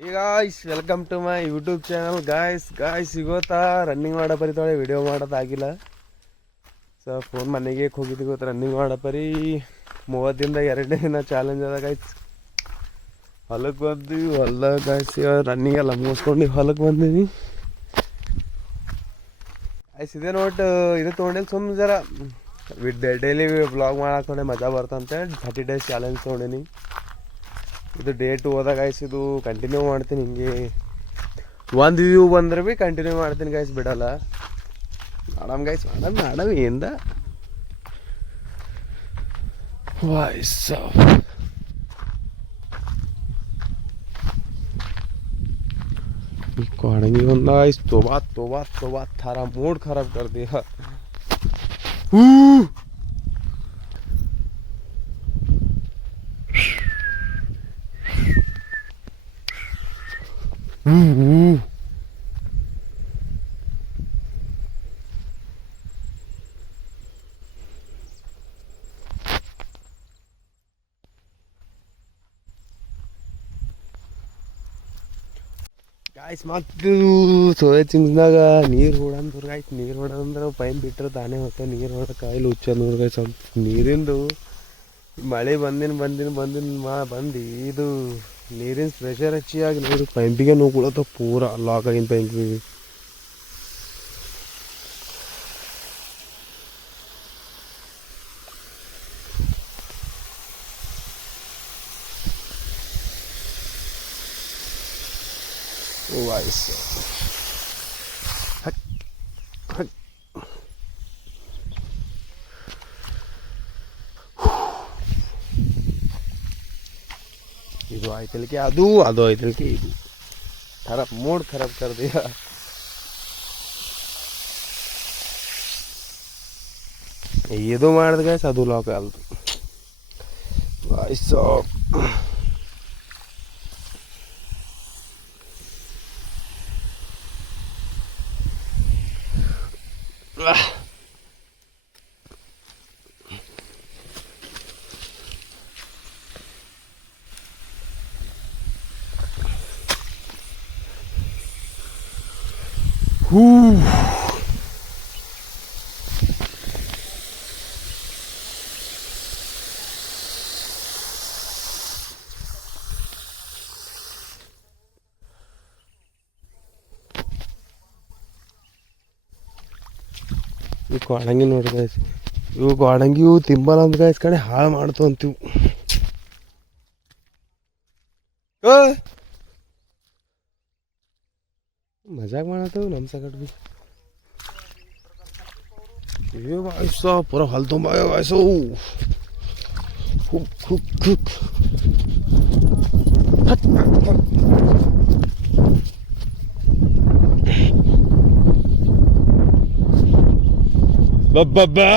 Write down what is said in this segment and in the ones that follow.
Hey guys, welcome to my YouTube channel. Guys, ಇವತ್ತಾ running ಮಾಡೋ ಪರಿ ತೊಳೆ ವಿಡಿಯೋ ಮಾಡೋದಾಗಿಲ್ಲ. ಸೊ ಫೋನ್ ಮನೆಗೆ ಹೋಗಿದ್ದು ಇವತ್ತು ರನ್ನಿಂಗ್ ಮಾಡೋ ಪರಿ 30 ದಿನದ 2 ದಿನ ಚಾಲೆಂಜ್ ಅದ ಗೈಸ್. ಹೊಲಕ್ಕೆ ಬಂದ್ವಿ. ಹೊಲ್ದಾಗ ಗೈಸ್ ರನ್ನಿಂಗ್ ಎಲ್ಲ ಮುಗಿಸ್ಕೊಂಡು ಹೊಲಕ್ಕೆ ಬಂದೀನಿ ಗೈಸ್. ಇದೇ ನೋಟ್ ಇದು ತೊಗೊಂಡೇನಿ ಸುಮ್ಮನೆ ಜರ ಡೈಲಿ ಬ್ಲಾಗ್ ಮಾಡಕ್ಕೆ ಮಜಾ ಬರ್ತಂತೆ 30 days ಚಾಲೆಂಜ್ ತೊಗೊಂಡೇನಿ. ಇದು ಡೇ 2 ಹೋದಾಗ ಗೈಸ್. ಇದು ಕಂಟಿನ್ಯೂ ಮಾಡ್ತೀನಿ ಹಿಂಗೆ. ಒಂದು ವ್ಯೂ ಬಂದ್ರೆ ಭೀ ಕಂಟಿನ್ಯೂ ಮಾಡ್ತೀನಿ ಗೈಸ್, ಬಿಡಲ್ಲ. ಮಾಡಮ್ ಗೈಸ್, ಮಾಡಮ್ ಏನ್ದ ವಾಯ್ಸ್ कॉर्डिंग बंदा गाइस. तोबा थारा मूड खराब कर दिया. ಗಾಯ್ಸ್ ಮತ್ತು ಸೋಯಾಚಿಂಗ್ಸ್ನಾಗ ನೀರು ಹೊಡಂದ್ರೆ ಗಾಯ್ಸ್, ನೀರು ಹೊಡಂದ್ರೆ ಪೈಪ್ ಬಿಟ್ಟರೆ ತಾನೇ ಹೋಗ್ತಾವೆ. ನೀರು ಹೊಡಕ್ಕೆ ಇಲ್ಲಿ ಹುಚ್ಚ ನೋಡಿ ಗಾಯ್ಸ್. ಸ್ವಲ್ಪ ನೀರಿಂದು ಮಳೆ ಬಂದು ಇದು ನೀರಿನ ಪ್ರೆಷರ್ ಹೆಚ್ಚಿಯಾಗಿ ನೋಡಿ ಪೈಂಪಿಗೆ ನೋಡ್ಕೊಳತ್ತ ಪೂರ ಲಾಕ್ ಆಗಿನ ಪೈಂಪಿಗೆ. ವಾಯ್ಸ್ ಇದು ಆಯ್ತಲ್ಕೆ ಅದು ಆಯ್ತಲ್ಕೆ ಇದು ಖರಾಬ್ ಮೂಡ್ ಖರಾಬ್ ಕರ್ ದಿಯಾ. ಇದು ಮಾಡಿದ ಗೈಸ್ ಅದು ಲಾಕ್ ಆಲ್ದು ವಾಯ್ಸ್. ಈ ಗೋಡಂಗಿ ನೋಡಿ ಗಾಯ್ಸ್, ಇವು ಗೋಡಂಗಿ ಇವು ತಿಂಬಲ್ಲ ಅಂತ ಗಾಯ್ಸ್ ಕಡೆ ಹಾಳು ಮಾಡ್ತು ಅಂತೀವು. ಮಜಾಕ್ ಮಾಡತ್ತವು ನಮ್ಮ ಸಗಟ್ ಭೀ. ಏ ವಾಯ್ಸ ಪೂರ ಹೊಲ ತುಂಬ ವಾಯ್ಸು. ಹುಕ್ ಬಬ್ಬಬ್ಬಾ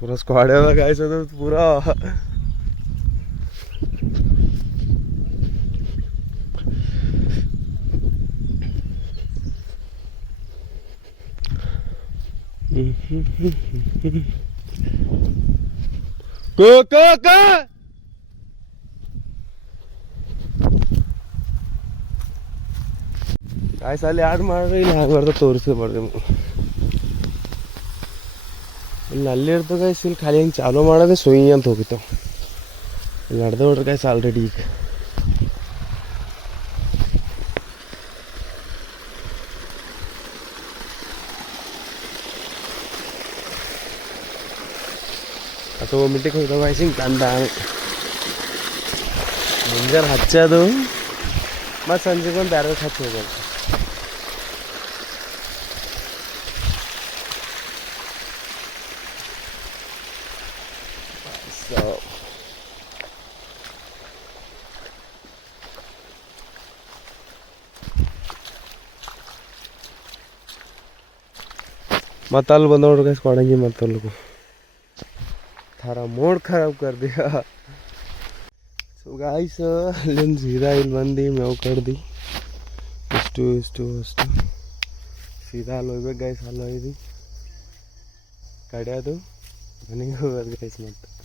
पूरा स्क्वाड है गाइस. तो पूरा को गाइस ಅಲ್ಲಿ ಆಡ್ ಮಾಡ್ರಿ, ಇಲ್ಲಿ ಹ್ಯಾಂಗ ಬರ್ತಾ ತೋರಿಸಿ ಮಾಡ್ರಿ. ಇಲ್ಲಿ ಅಲ್ಲಿ ಇರ್ತದೆ ಗೈಸ್, ಇಲ್ಲಿ ಖಾಲಿ ಹಿಂಗೆ ಚಾಲೂ ಮಾಡೋದೆ ಸುಯಿ ಅಂತ ಹೋಗಿತ್ತಾವ. ಇಲ್ಲಿ ನಡೆದ ನೋಡ್ರಿ ಗೈಸ್ ಆಲ್ರೆಡಿ. ಈಗ ಅಥವಾ ಮಿಟ್ಟಿಗೆ ಹೋಗ್ತಾವ ಗೈಸ್ ಹಿಂಗೆ ತಂದ ಮುಂಜಾನೆ ಹಚ್ಚೋದು ಮತ್ತು ಸಂಜೆಗೆ ಒಂದು ಬೇರೆ ಹಚ್ಚಿ ಹೋಗೋದು. मत अल बंद गैस पड़ेंगे मत लोग थारा मूड खराब कर दिया. सो गाइस सीधा इल बंदी मेव कर दी इಷ್ಟು सीधा लोग गैस अल ಕಡಿಯೋದು ಮನೆಗೆ ಹೋಗೋದು ಗೈಸ್ ಮತ್ತು